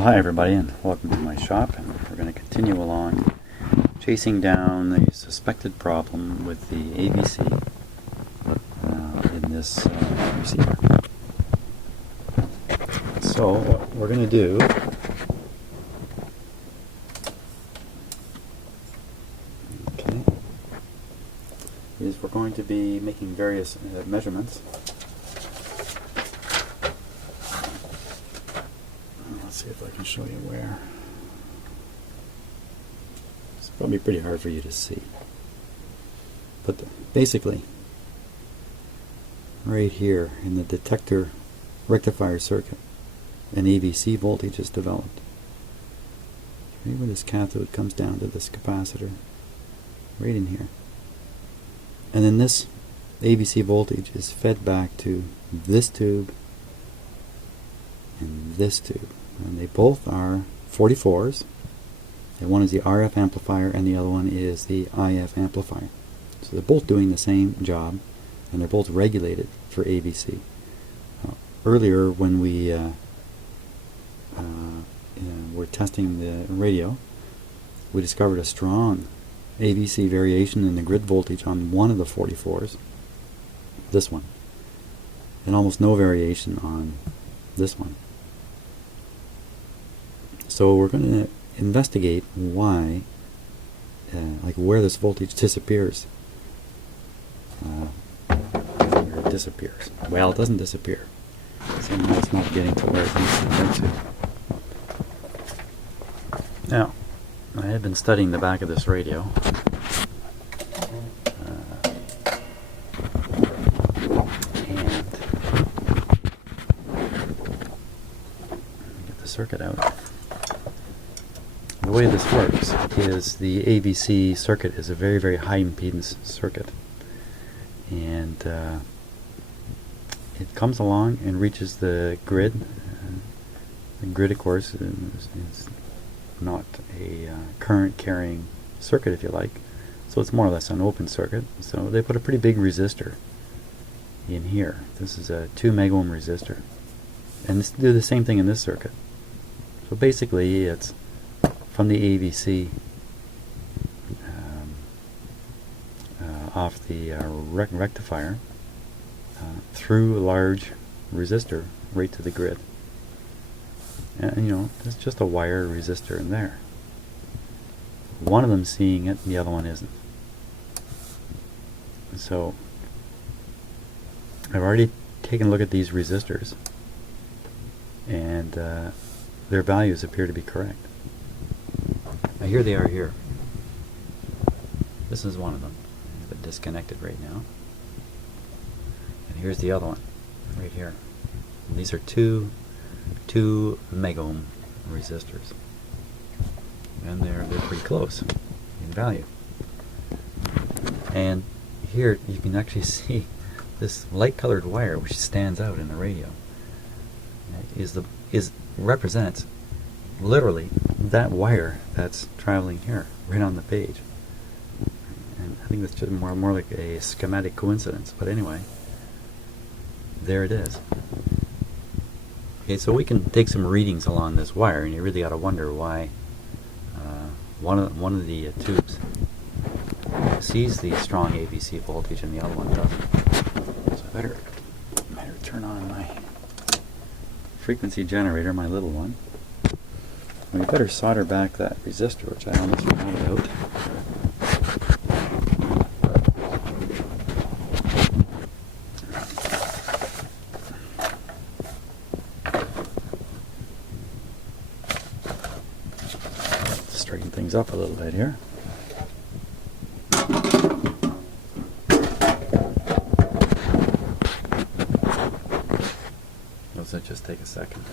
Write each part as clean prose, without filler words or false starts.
Well, hi everybody, and welcome to my shop, and we're going to continue along chasing down the suspected problem with the AVC in this receiver. So what we're going to do is we're going to be making various measurements. Let's see if I can show you where. It's probably pretty hard for you to see. But basically, right here in the detector rectifier circuit, an AVC voltage is developed. Right where this cathode comes down to this capacitor, right in here. And then this AVC voltage is fed back to this tube and this tube. And they both are 44s. And one is the RF amplifier and the other one is the IF amplifier. So they're both doing the same job, and they're both regulated for AVC. Earlier when we were testing the radio, we discovered a strong AVC variation in the grid voltage on one of the 44s, this one, and almost no variation on this one. So we're going to investigate why, like where this voltage disappears. Where it disappears. Well, it doesn't disappear. Somehow it's not getting to where it needs to get to. Now, I had been studying the back of this radio. And get the circuit out. The way this works is the AVC circuit is a very, very high impedance circuit. And it comes along and reaches the grid. The grid, of course, is not a current carrying circuit, if you like, so it's more or less an open circuit. So they put a pretty big resistor in here. This is a 2 megohm resistor, and this do the same thing in this circuit. So basically it's from the AVC off the rectifier through a large resistor right to the grid. And you know, there's just a wire resistor in there. One of them's seeing it, and the other one isn't. So I've already taken a look at these resistors, and their values appear to be correct. Now here they are here. This is one of them. I have it disconnected right now. And here's the other one, right here. And these are two megohm resistors, and they're pretty close in value. And here you can actually see this light colored wire, which stands out in the radio, represents literally that wire that's traveling here right on the page. And I think that's just more like a schematic coincidence, but anyway, there it is. Okay, so we can take some readings along this wire, and you really got to wonder why one of the tubes sees the strong AVC voltage and the other one doesn't. So I better turn on my frequency generator, my little one. We better solder back that resistor, which I almost forgot about. Straighten things up a little bit here. Does that just take a second?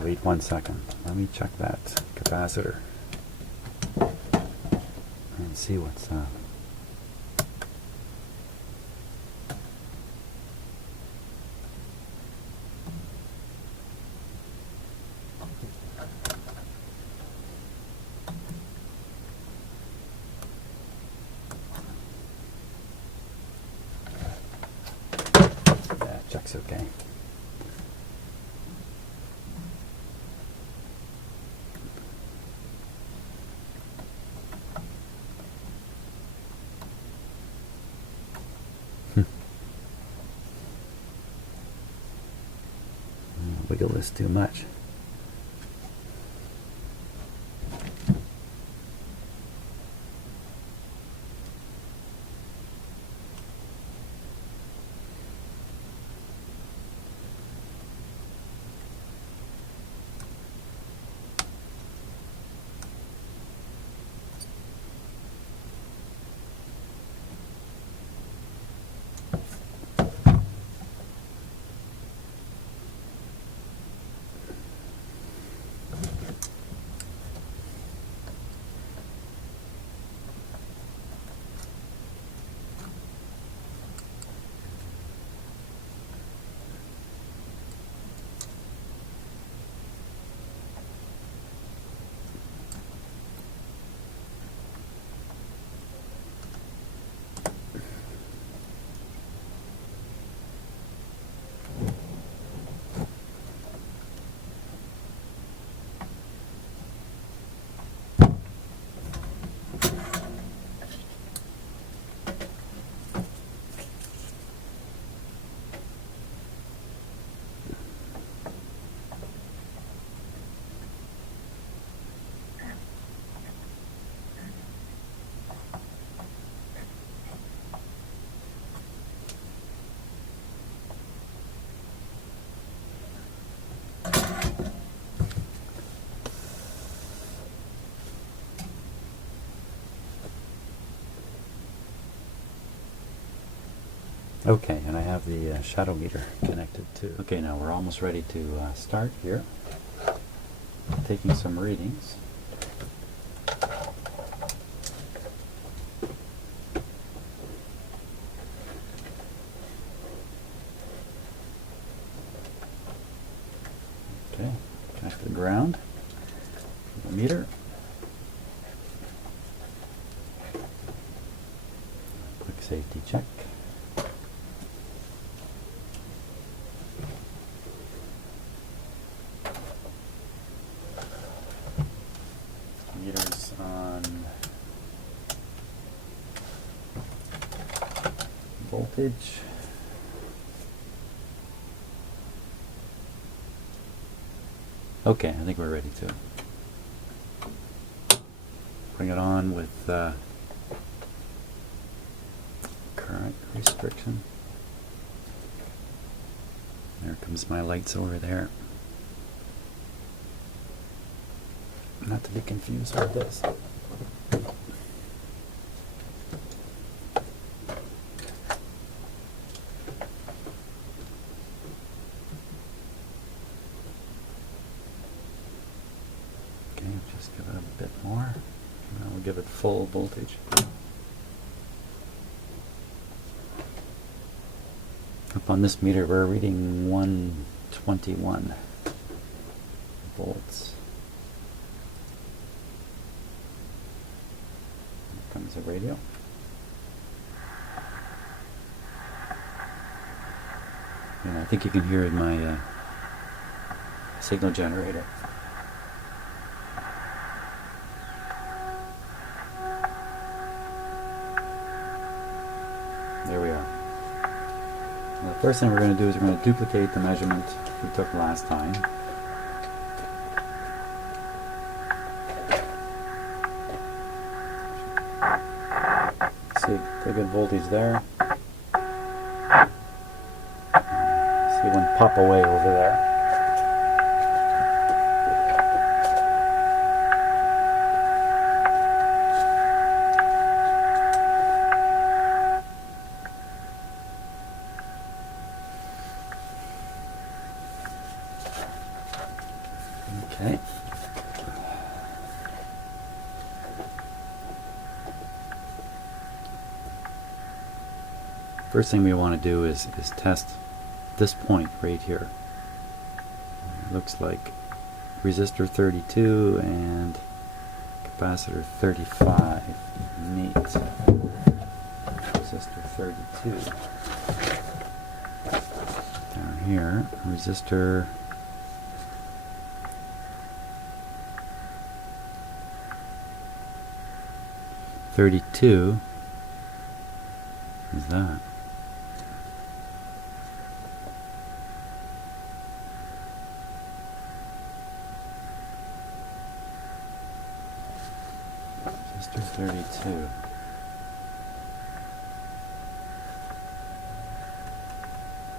Wait 1 second. Let me check that capacitor and see what's looks okay. Wiggle this too much. Okay, and I have the shadow meter connected too. Okay, now we're almost ready to start here. Taking some readings. Okay, connect the ground to the meter. Quick safety check. Meters on voltage. Okay, I think we're ready to bring it on with current restriction. There comes my lights over there. Not to be confused with this. Okay, just give it a bit more. And we'll give it full voltage. Up on this meter, we're reading 121 volts. Comes a radio. And I think you can hear in my signal generator. There we are. Now, the first thing we're going to do is we're going to duplicate the measurement we took last time. See a good voltage there. See one pop away over there. Okay. First thing we want to do is test this point right here. It looks like resistor 32 and capacitor 35 meet. Resistor 32. here, resistor 32 is that. Resistor 32.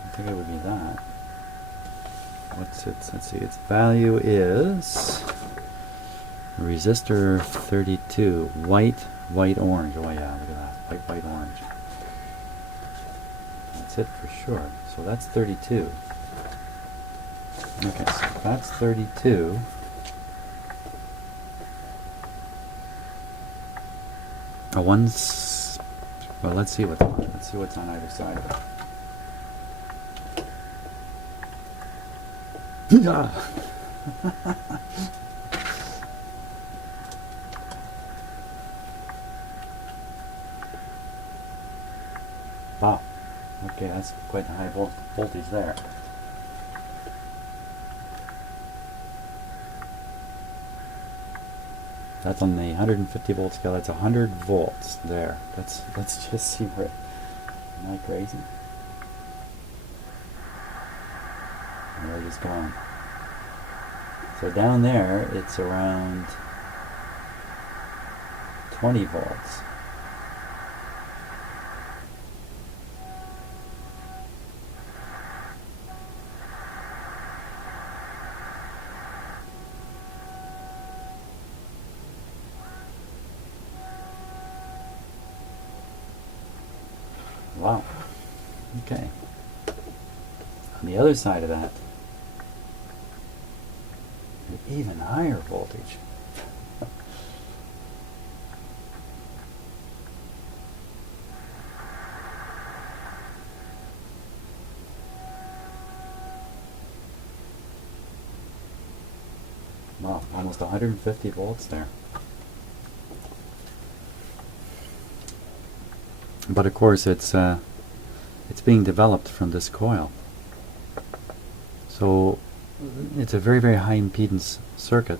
I think it would be that. What's its, let's see, its value is resistor 32, white, orange. Oh yeah, look at that, white, orange. That's it for sure. So that's 32. Okay, so that's 32. One's, well, let's see what's on. Let's see what's on either side of it. Yeah. Wow. Okay, that's quite a high voltage there. That's on the 150 volt scale. That's 100 volts there. Let's just see where. Am I crazy? Where it is going. So down there, it's around 20 volts. Wow. Okay. On the other side of that, an even higher voltage. Wow, almost 150 volts there. But of course, it's being developed from this coil. So it's a very, very high impedance circuit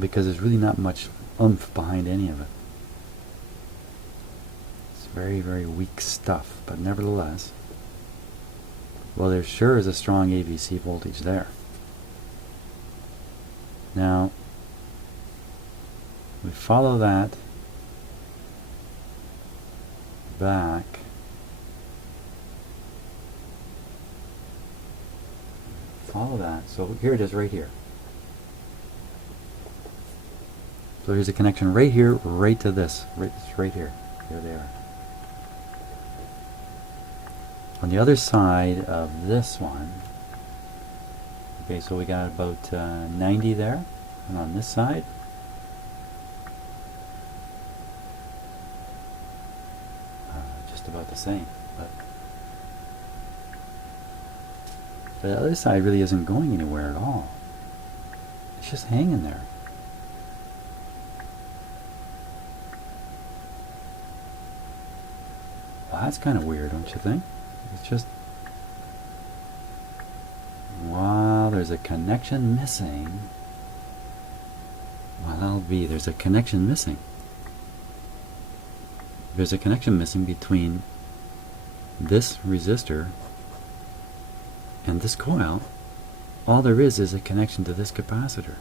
because there's really not much oomph behind any of it. It's very, very weak stuff, but nevertheless, well, there sure is a strong AVC voltage there. Now, we follow that back. Follow that. So here it is right here. So here's a connection right here, right to this. Right here. Here they are. On the other side of this one, okay, so we got about 90 there. And on this side, just about the same. But the other side really isn't going anywhere at all. It's just hanging there. Well, that's kind of weird, don't you think? It's just, wow, there's a connection missing. Well, that'll be, there's a connection missing. There's a connection missing between this resistor and this coil. All there is a connection to this capacitor.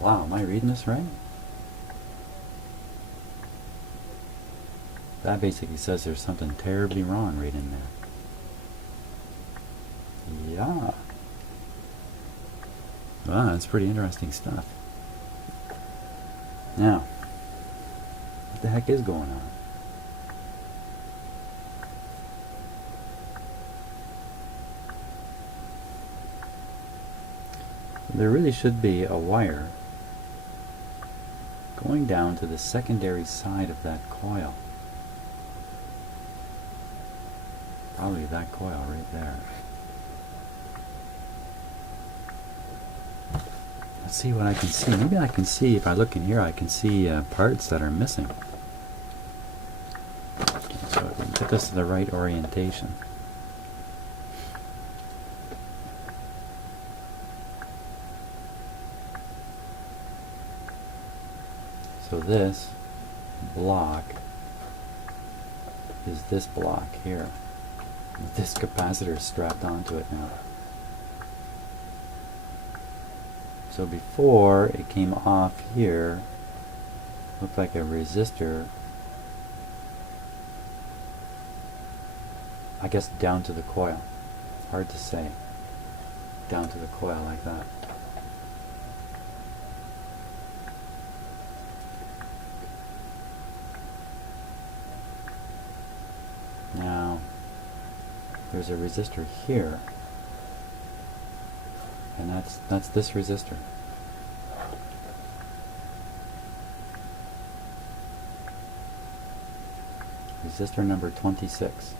Wow, am I reading this right? That basically says there's something terribly wrong right in there. Yeah. Wow, that's pretty interesting stuff. Now, what the heck is going on? There really should be a wire going down to the secondary side of that coil. Probably that coil right there. Let's see what I can see. Maybe I can see, if I look in here, I can see parts that are missing. So we can get this to the right orientation. So this block is this block here. This capacitor is strapped onto it now. So before it came off here, looked like a resistor, I guess down to the coil. Hard to say. Down to the coil like that. Now, there's a resistor here, and that's this resistor. Resistor number 26.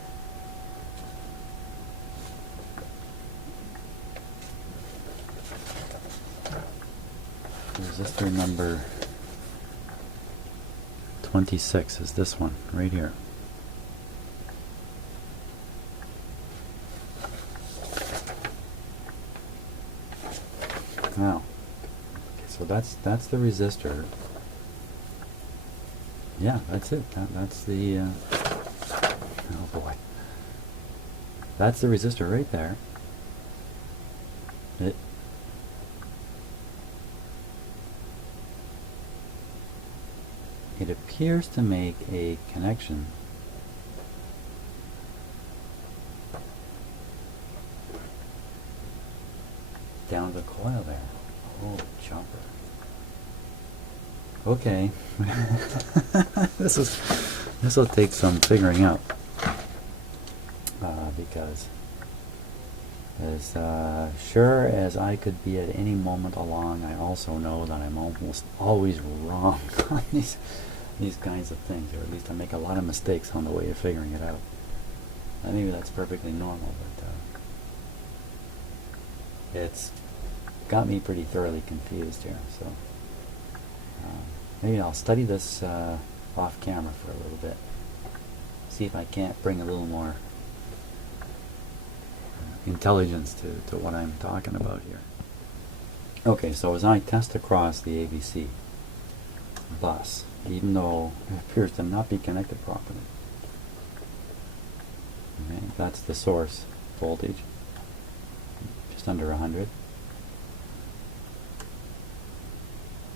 Resistor number 26 is this one right here. Now, okay, so that's the resistor. Yeah, that's it. That's the oh boy. That's the resistor right there. It appears to make a connection down the coil there. Oh, chopper. Okay. This will take some figuring out, because as sure as I could be at any moment along, I also know that I'm almost always wrong on these kinds of things, or at least I make a lot of mistakes on the way of figuring it out. And maybe that's perfectly normal, but it's got me pretty thoroughly confused here. So maybe I'll study this off camera for a little bit, see if I can't bring a little more intelligence to what I'm talking about here. Okay, so as I test across the AVC bus, even though it appears to not be connected properly, okay, that's the source voltage, just under 100.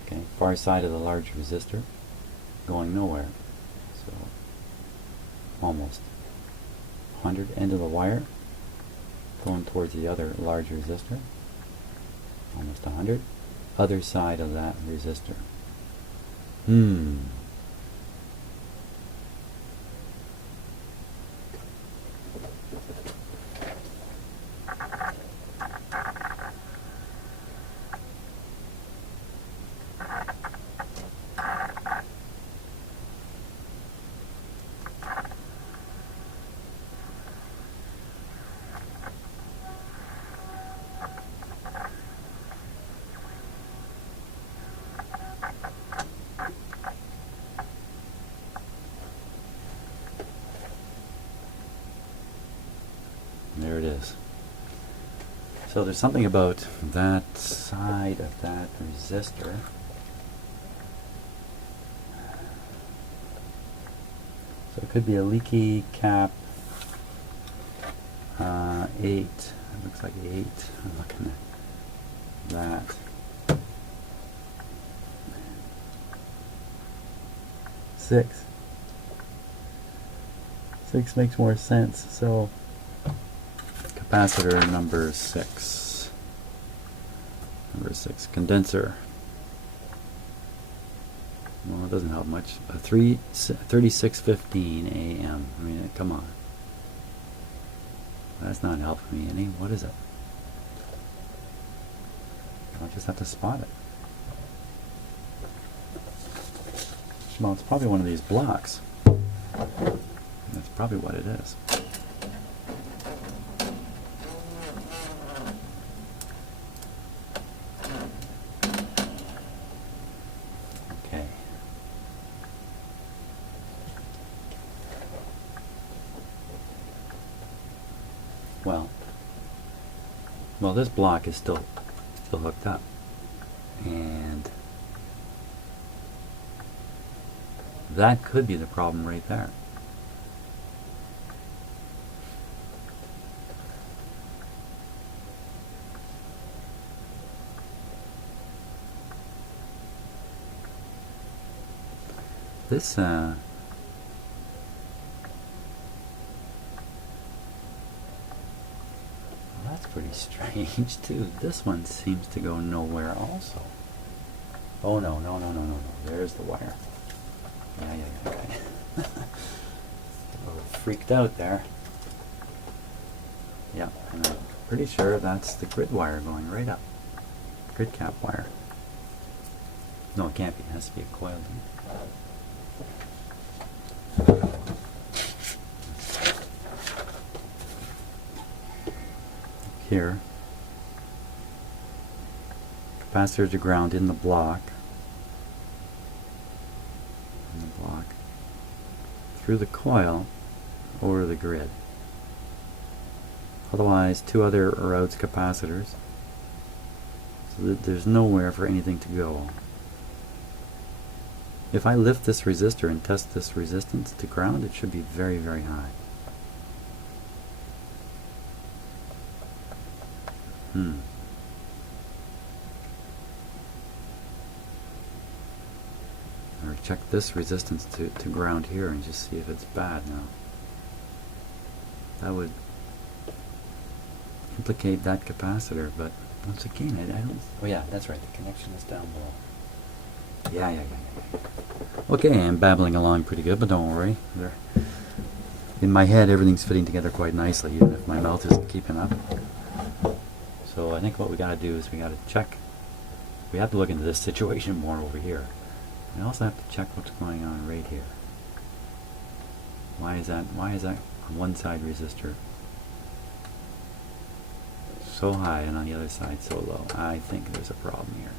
Okay, far side of the large resistor, going nowhere, so almost 100. End of the wire, going towards the other large resistor, almost 100. Other side of that resistor. There it is. So there's something about that side of that resistor. So it could be a leaky cap 8. It looks like 8. I'm looking at that. 6. 6 makes more sense. So capacitor number 6. Number 6. Condenser. Well, it doesn't help much. 3615 AM. I mean, come on. That's not helping me any. What is it? I'll just have to spot it. Well, it's probably one of these blocks. That's probably what it is. well, this block is still hooked up, and that could be the problem right there. This that's pretty strange too. This one seems to go nowhere also. Oh no, no, no, no, no, no. There's the wire. Yeah, okay. A little freaked out there. Yeah, and I'm pretty sure that's the grid wire going right up. Grid cap wire. No, it can't be. It has to be a coiled. Here, capacitor to ground in the block, through the coil over the grid. Otherwise, two other routes capacitors, so that there's nowhere for anything to go. If I lift this resistor and test this resistance to ground, it should be very, very high. Or check this resistance to ground here and just see if it's bad now. That would implicate that capacitor, but once again, I don't... Oh yeah, that's right, the connection is down below. Yeah. Okay, I'm babbling along pretty good, but don't worry. In my head, everything's fitting together quite nicely, even if my mouth isn't keeping up. So I think what we got to do is we got to check. We have to look into this situation more over here. We also have to check what's going on right here. Why is that on one side resistor so high and on the other side so low? I think there's a problem here.